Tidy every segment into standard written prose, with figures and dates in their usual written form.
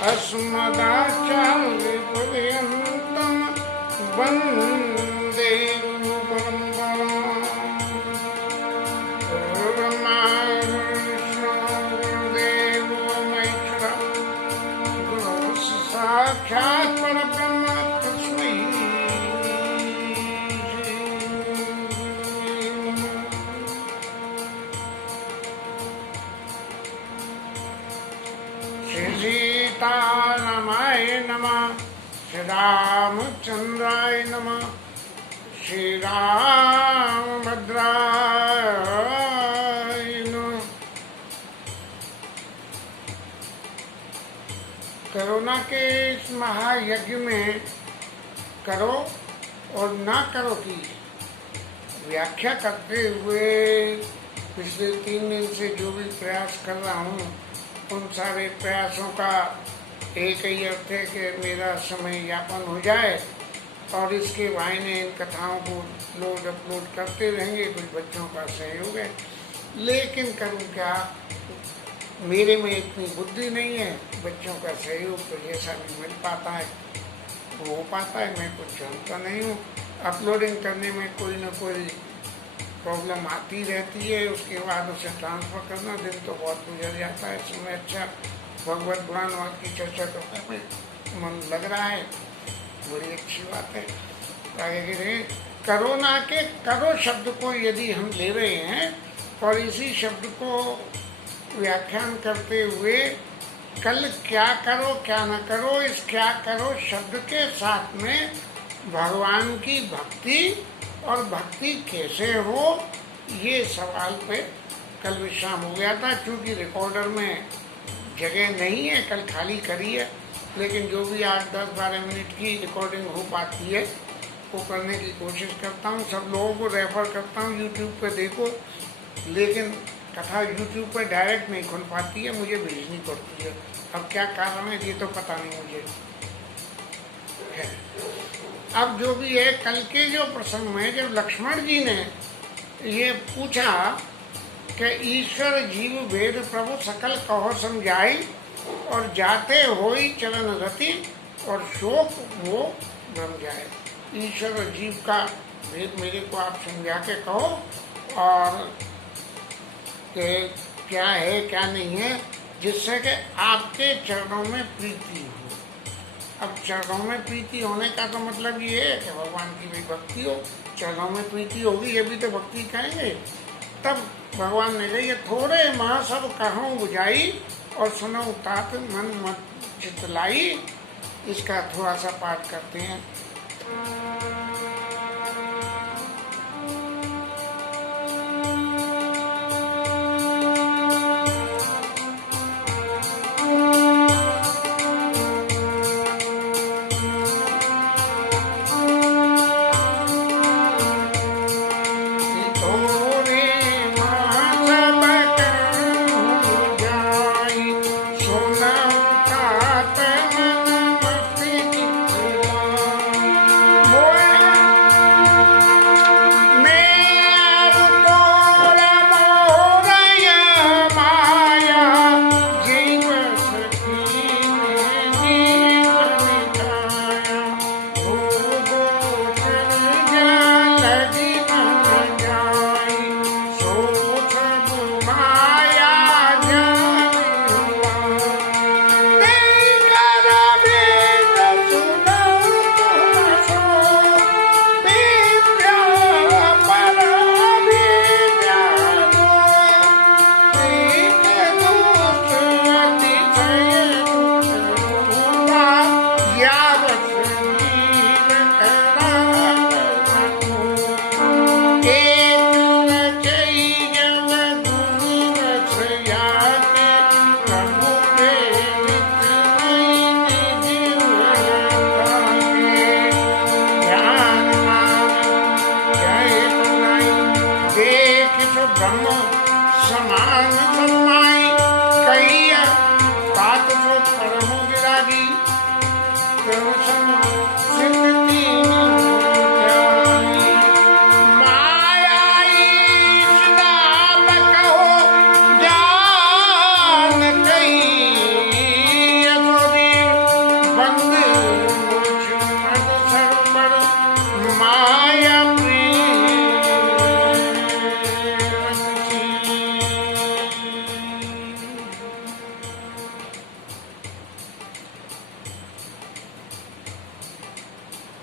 अस्मदाचार्यपर्यन्तं वन्दे गुरुपरम्पराम्। गुरुर्ब्रह्मा गुरुर्विष्णुः गुरुर्देवो महेश्वरः गुरुः साक्षात् परब्रह्म तस्मै सीतारामाय नमः, श्री रामचंद्राय नमः, श्री रामभद्राय नमः। कोरोना के इस महायज्ञ में करो और ना करो की व्याख्या करते हुए पिछले 3 दिन से जो भी प्रयास कर रहा हूँ, उन सारे प्रयासों का एक ही अर्थ है कि मेरा समय यापन हो जाए और इसके वाहिनी इन कथाओं को लोड अपलोड करते रहेंगे। कुछ बच्चों का सहयोग है, लेकिन करूँ क्या, मेरे में इतनी बुद्धि नहीं है। बच्चों का सहयोग तो जैसा भी मिल पाता है वो हो पाता है, मैं कुछ जानता नहीं हूँ। अपलोडिंग करने में कोई ना कोई प्रॉब्लम आती रहती है, उसके बाद उसे ट्रांसफ़र करना, दिन तो बहुत गुजर जाता है। समय अच्छा भगवत पुराणवाद की चर्चा करने में मन लग रहा है, बड़ी अच्छी बात है। आगे कह रहे कोरोना के करो शब्द को यदि हम ले रहे हैं और इसी शब्द को व्याख्यान करते हुए कल क्या करो क्या न करो, इस क्या करो शब्द के साथ में भगवान की भक्ति और भक्ति कैसे हो, ये सवाल पे कल विश्राम हो गया था। चूँकि रिकॉर्डर में जगह नहीं है, कल खाली करी है, लेकिन जो भी 8, 10, 12 मिनट की रिकॉर्डिंग हो पाती है वो करने की कोशिश करता हूँ। सब लोगों को रेफर करता हूँ यूट्यूब पे देखो, लेकिन कथा यूट्यूब पे डायरेक्ट नहीं खुल पाती है, मुझे भेजनी पड़ती है। अब क्या कारण है ये तो पता नहीं मुझे है। अब जो भी है, कल के जो प्रसंग में जब लक्ष्मण जी ने ये पूछा कि ईश्वर जीव भेद प्रभु सकल कहो समझाई, और जाते होई चरण रति और शोक वो भ्रम जाए। ईश्वर और जीव का भेद मेरे को आप समझा के कहो, और कि क्या है क्या नहीं है, जिससे कि आपके चरणों में प्रीति हो। अब चरणों में प्रीति होने का तो मतलब ये है कि भगवान की भी भक्ति हो। चरणों में प्रीति होगी ये भी तो भक्ति कहेंगे। तब भगवान ने कहा, ये थोड़े माँ सब कहूँ बुझाई और सुनो तात मन मत चितलाई। इसका थोड़ा सा पाठ करते हैं।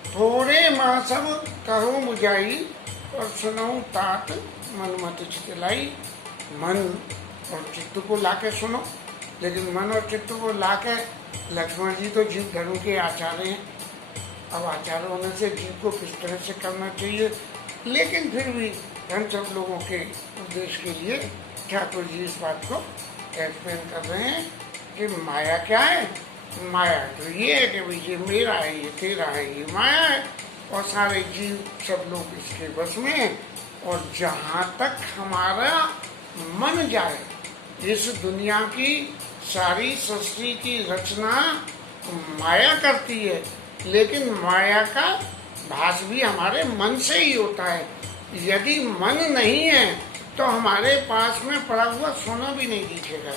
थोड़े माँ सब कहो मुझाई और सुनाऊं तात मन मत चितलाई। मन और चित्त को लाके सुनो, लेकिन मन और चित्त को लाके लक्ष्मण जी तो जीव धर्म के आचार्य हैं। अब आचार्य होने से जीव को किस तरह से करना चाहिए, लेकिन फिर भी हम सब लोगों के उद्देश्य के लिए ठाकुर जी इस बात को एक्सप्लेन कर रहे हैं कि माया क्या है। माया तो ये है कि भाई ये मेरा है, ये तेरा है, ये माया है, और सारे जीव सब लोग इसके बस में हैं। और जहाँ तक हमारा मन जाए, इस दुनिया की सारी सृष्टि की रचना माया करती है, लेकिन माया का भास भी हमारे मन से ही होता है। यदि मन नहीं है तो हमारे पास में पड़ा हुआ सोना भी नहीं दिखेगा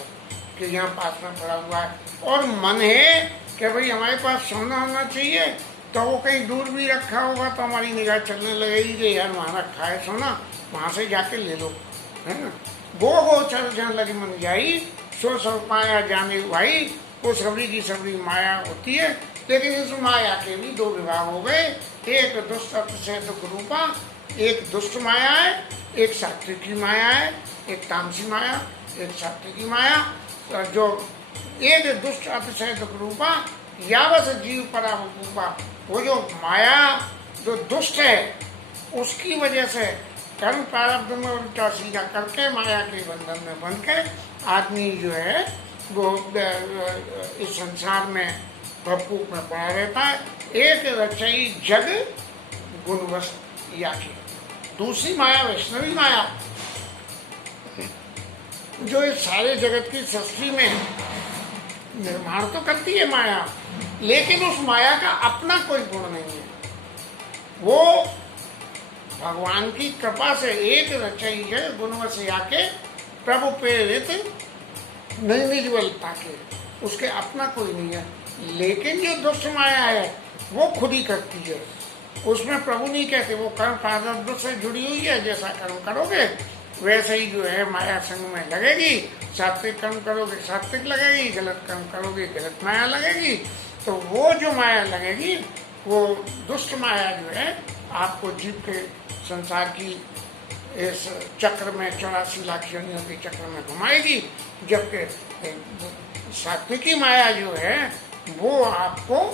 कि यहाँ पास में पड़ा हुआ है। और मन है कि भाई हमारे पास सोना होना चाहिए, तो वो कहीं दूर भी रखा होगा तो हमारी निगाह चलने लगेगी कि यार वहाँ रखा है सोना, वहाँ से जाके ले लो, है ना। गो गोचर जहाँ लगी मन जाई, सो सब माया जाने भाई। वो सबरी की सबरी माया होती है, लेकिन इस माया के भी दो विभाग हो गए। एक दुष्ट अतिशय दुख रूपा, एक दुष्ट माया है, एक सात्विकी माया है, एक तामसी माया, एक सात्विकी माया। जो एक दुष्ट अतिशय दुख रूपा यावत जीव परारूपा, वो जो माया जो दुष्ट है उसकी वजह से कर्म प्रारब्ध में उल्टा सीधा करके माया के बंधन में बंध के आदमी जो है वो इस संसार में भवकूप में पड़ा रहता है। एक रचई जग गुणवश या की, दूसरी माया वैष्णवी माया जो इस सारे जगत की सृष्टि में निर्माण तो करती है माया, लेकिन उस माया का अपना कोई गुण नहीं है। वो भगवान की कृपा से एक रचई है गुणवश आके प्रभु प्रेरित निज निज बलता के, उसके अपना कोई नहीं है। लेकिन जो दुष्ट माया है वो खुद ही करती है, उसमें प्रभु नहीं कहते। वो कर्म प्रारब्ध से जुड़ी हुई है, जैसा कर्म करोगे वैसे ही जो है माया संग में लगेगी। सात्विक कर्म करोगे सात्विक लगेगी, गलत कर्म करोगे गलत माया लगेगी। तो वो जो माया लगेगी वो दुष्ट माया जो है आपको जीव के संसार की इस चक्र में 84 लाख योनियों के चक्र में घुमाएगी, जबकि सात्विकी माया जो है वो आपको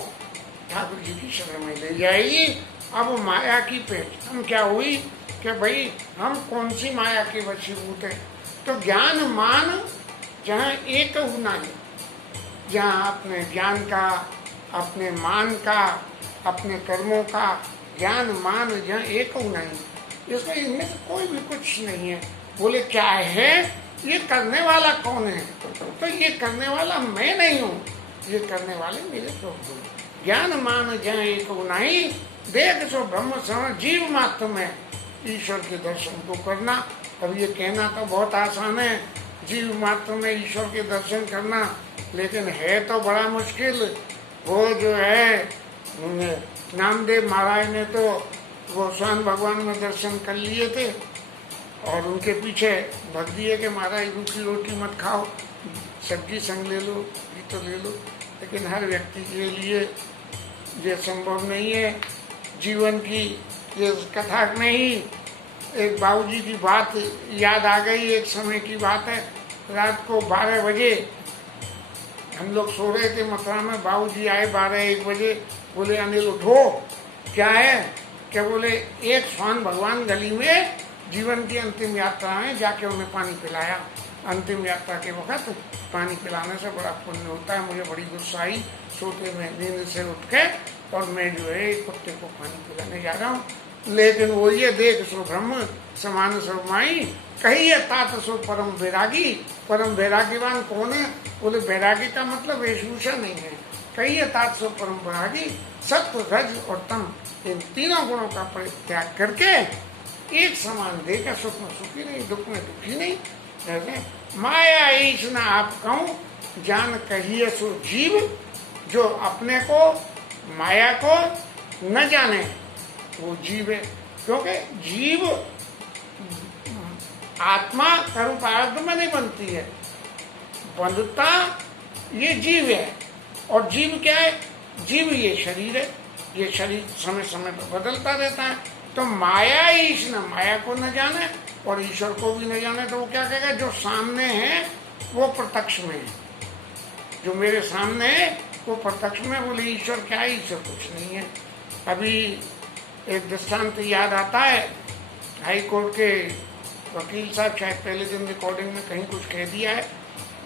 ठाकुर जी की शरण में ले जाएगी। अब माया की पहचान क्या हुई कि भाई हम कौन सी माया के वशीभूत हैं। तो ज्ञान मान जहाँ एक होना है, जहाँ अपने ज्ञान का, अपने मान का, अपने कर्मों का ज्ञान मान जहाँ एक होना है, इसमें इनमें से कोई भी कुछ नहीं है। बोले क्या है, ये करने वाला कौन है? तो ये करने वाला मैं नहीं हूँ, ये करने वाले मेरे प्रभु हैं। ज्ञान मान जहाँ एक नहीं, देख सो ब्रह्म सम जीव मात्र में ईश्वर के दर्शन को करना। अब ये कहना तो बहुत आसान है, जीव मात्र में ईश्वर के दर्शन करना, लेकिन है तो बड़ा मुश्किल। वो जो है नामदेव महाराज ने तो वो स्वामी भगवान में दर्शन कर लिए थे और उनके पीछे भग दिए कि महाराज रूखी रोटी मत खाओ, सब्जी संग ले लो, ये तो ले लो। लेकिन हर व्यक्ति के लिए ये संभव नहीं है। जीवन की ये कथा में ही एक बाबूजी की बात याद आ गई। एक समय की बात है, रात को 12 बजे हम लोग सो रहे थे मथुरा में। बाबूजी आए 12-1 बजे, बोले अनिल उठो, क्या है? क्या बोले एक स्वान भगवान गली में जीवन की अंतिम यात्रा में जाके उन्हें पानी पिलाया। अंतिम यात्रा के वक्त पानी पिलाने से बड़ा पुण्य होता है। मुझे बड़ी गुस्सा आई, सोते में नींद से उठ के, और मैं जो है कुत्ते को पानी पिलाने जा रहा हूँ। लेकिन वो ये देख सो ब्रह्म समान सर्वमाई, कहिए तात सो परम वैरागी। परम वैरागीवान कौन है? बोले वैरागी का मतलब वेशभूषा नहीं है। कहिए तात सो परम वैरागी, सत्व रज और तम, इन तीनों गुणों का परित्याग करके एक समान देकर सुख में सुखी नहीं, दुख में दुखी नहीं। जैसे माया ईश न आप कहूँ, जान कहिए सो जीव। जो अपने को माया को न जाने वो जीव है, क्योंकि जीव आत्मा कर्म प्रारब्ध में नहीं बनती है, बंधुता ये जीव है। और जीव क्या है? जीव ये शरीर है, ये शरीर समय समय पर बदलता रहता है। तो माया ईश न, माया को न जाने और ईश्वर को भी न जाने तो वो क्या कहेगा, जो सामने है वो प्रत्यक्ष में है, जो मेरे सामने है वो प्रत्यक्ष में। बोले ईश्वर क्या है, ईश्वर कुछ नहीं है। अभी एक दृष्टांत याद आता है, हाई कोर्ट के वकील साहब, शायद पहले दिन रिकॉर्डिंग में कहीं कुछ कह दिया है,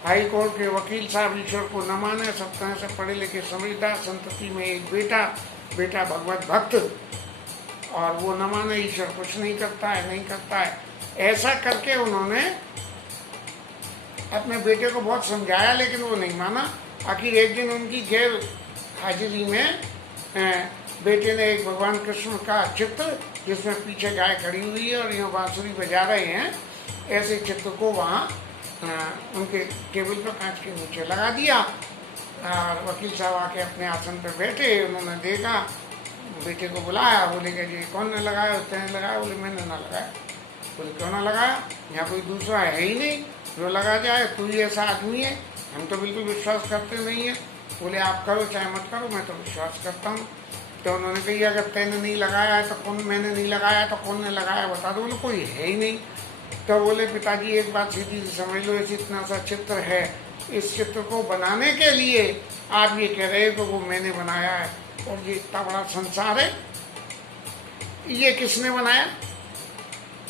हाई कोर्ट के वकील साहब ईश्वर को न माने, सब तरह से पढ़े लिखे समझदार, संतति में एक बेटा भगवत भक्त, और वो न माने ईश्वर कुछ नहीं करता है। ऐसा करके उन्होंने अपने बेटे को बहुत समझाया, लेकिन वो नहीं माना। आखिर एक दिन उनकी गैर हाजिरी में बेटे ने एक भगवान कृष्ण का चित्र, जिसमें पीछे गाय खड़ी हुई है और यहाँ बांसुरी बजा रहे हैं, ऐसे चित्र को वहाँ उनके टेबल पर कांच के नीचे लगा दिया। और वकील साहब आके अपने आसन पर बैठे, उन्होंने देखा, बेटे को बुलाया, बोले कि जी कौन ने लगाया, उसने लगाया। बोले मैंने ना लगाया। बोले क्यों ना लगाया, यहाँ कोई दूसरा है ही नहीं जो लगा जाए, तू ही ऐसा आदमी है, हम तो बिल्कुल विश्वास करते नहीं है। बोले आप करो चाहे मत करो, मैं तो विश्वास करता हूँ। तो उन्होंने कही अगर तैने नहीं लगाया है तो कौन, मैंने नहीं लगाया तो कौन ने लगाया बता दो। बोले कोई है ही नहीं। तो बोले पिताजी एक बात सीधी सी समझ लो, ऐसी इतना सा चित्र है, इस चित्र को बनाने के लिए आप ये कह रहे हो कि वो मैंने बनाया है, और ये इतना बड़ा संसार है, ये किसने बनाया,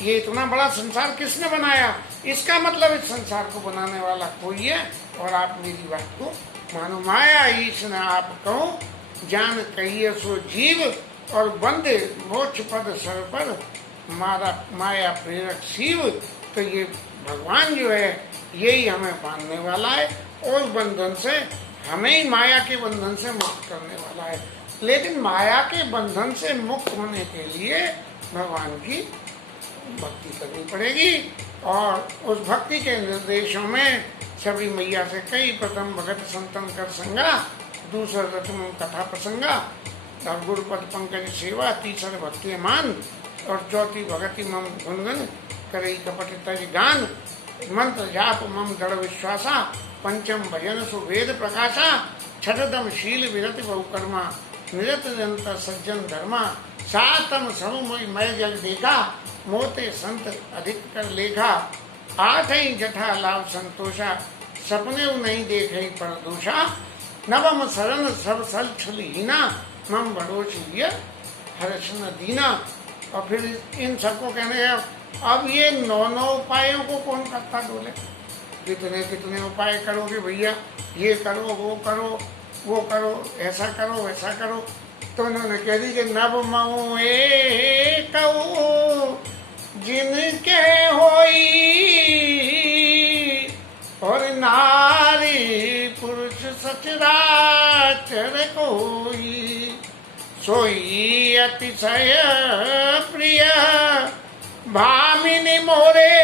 ये इतना बड़ा संसार किसने बनाया, इसका मतलब इस संसार को बनाने वाला कोई है, और आप मेरी बात को मानो। माया ईश न आप कहो, जान कहिए सो जीव, और बंदे मोक्ष पद सर पर माया प्रेरक शिव। तो ये भगवान जो है यही हमें बांधने वाला है, और बंधन से हमें ही माया के बंधन से मुक्त करने वाला है। लेकिन माया के बंधन से मुक्त होने के लिए भगवान की भक्ति करनी पड़ेगी, और उस भक्ति के निर्देशों में सभी मैया से कई, प्रथम भगत संतन कर संगा, दूसरा रत्न कथा प्रसंगा, और गुरुपद पंकज सेवा, तीसर भक्ति मान, और चौथी भगति मम गुनगन करई कपट तज गान, मंत्र जाप मम दृढ़ विश्वासा, पंचम भजन सुवेद प्रकाशा, छठदम शील विरति बहुकर्मा, निरत निरंतर सज्जन धर्मा, सातम समूह मय जल देखा, मोते संत अधिक कर लेखा, आठ ही जठा लाभ संतोषा, सपने नहीं देखे पर दोषा, नवम शरण सब सल छलहीना, मम भरोचिय हर्ष न दीना। और फिर इन सबको कहने अब ये 9 उपायों को कौन करता बोले, कितने उपाय करोगे भैया, ये करो वो करो वो करो, ऐसा करो वैसा करो। तो उन्होंने कह दी कि नव मऊ कहू जिनके होई, और नारी पुरुष सचराचर कोई, सोई अतिशय प्रिय भामिनी मोरे,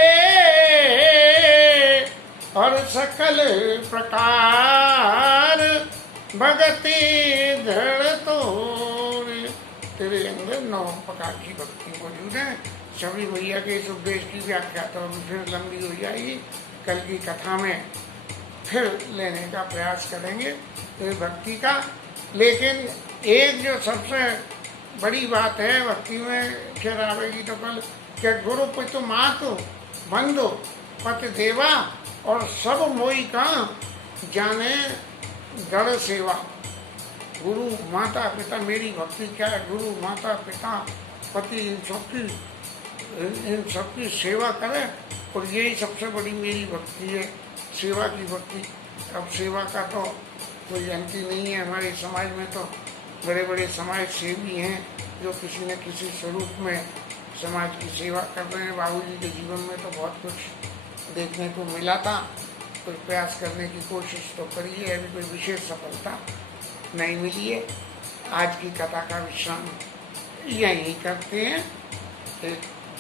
और सकल प्रकार भगति धड़ तोरे। तेरे अंदर 9 प्रकार की भक्ति मौजूद है। सभी भैया के इस उपदेश की व्याख्या तो अभी फिर लंबी हो जाएगी, कल की कथा में फिर लेने का प्रयास करेंगे इस भक्ति का। लेकिन एक जो सबसे बड़ी बात है भक्ति में फिर आवेगी तो कल, क्या गुरु पितु मातु बंधु पति देवा, और सब मोई का जाने गढ़ सेवा। गुरु माता पिता, मेरी भक्ति क्या है, गुरु माता पिता पति इन सबकी सेवा करे, और यही सबसे बड़ी मेरी भक्ति है, सेवा की भक्ति। अब सेवा का तो कोई अंति नहीं है। हमारे समाज में तो बड़े बड़े समाज सेवी हैं जो किसी न किसी स्वरूप में समाज की सेवा कर रहे हैं। बाबूजी के जीवन में तो बहुत कुछ देखने को मिला था, कुछ प्रयास करने की कोशिश तो करी है, अभी कोई विशेष सफलता नहीं मिली है। आज की कथा का विश्राम यही करते हैं,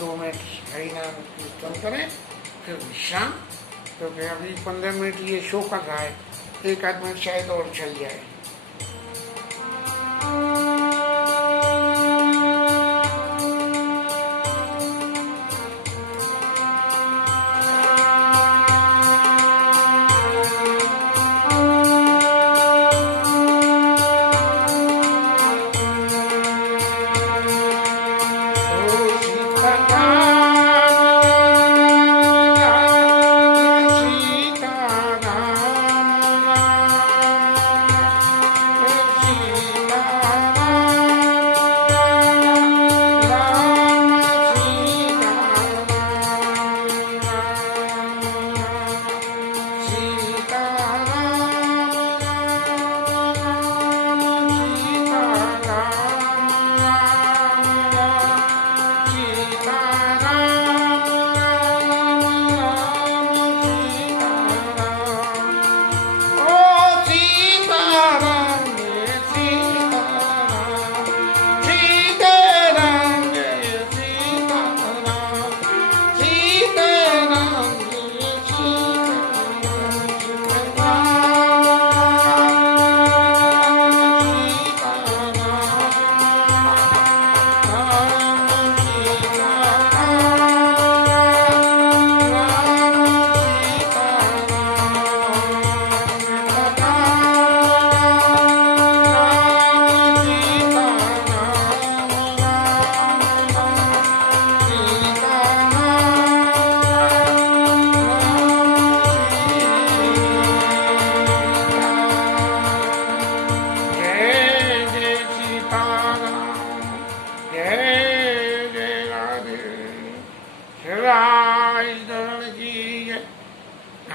2 मिनट हरिनाम कीर्तन करें फिर विश्राम, क्योंकि अभी 15 मिनट ये शो कर रहा है, 1 आध मिनट शायद और चल जाए।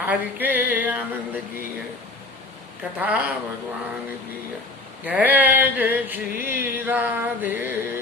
बिहारी के आनंद की है, कथा भगवान की है। जय जय श्री राधे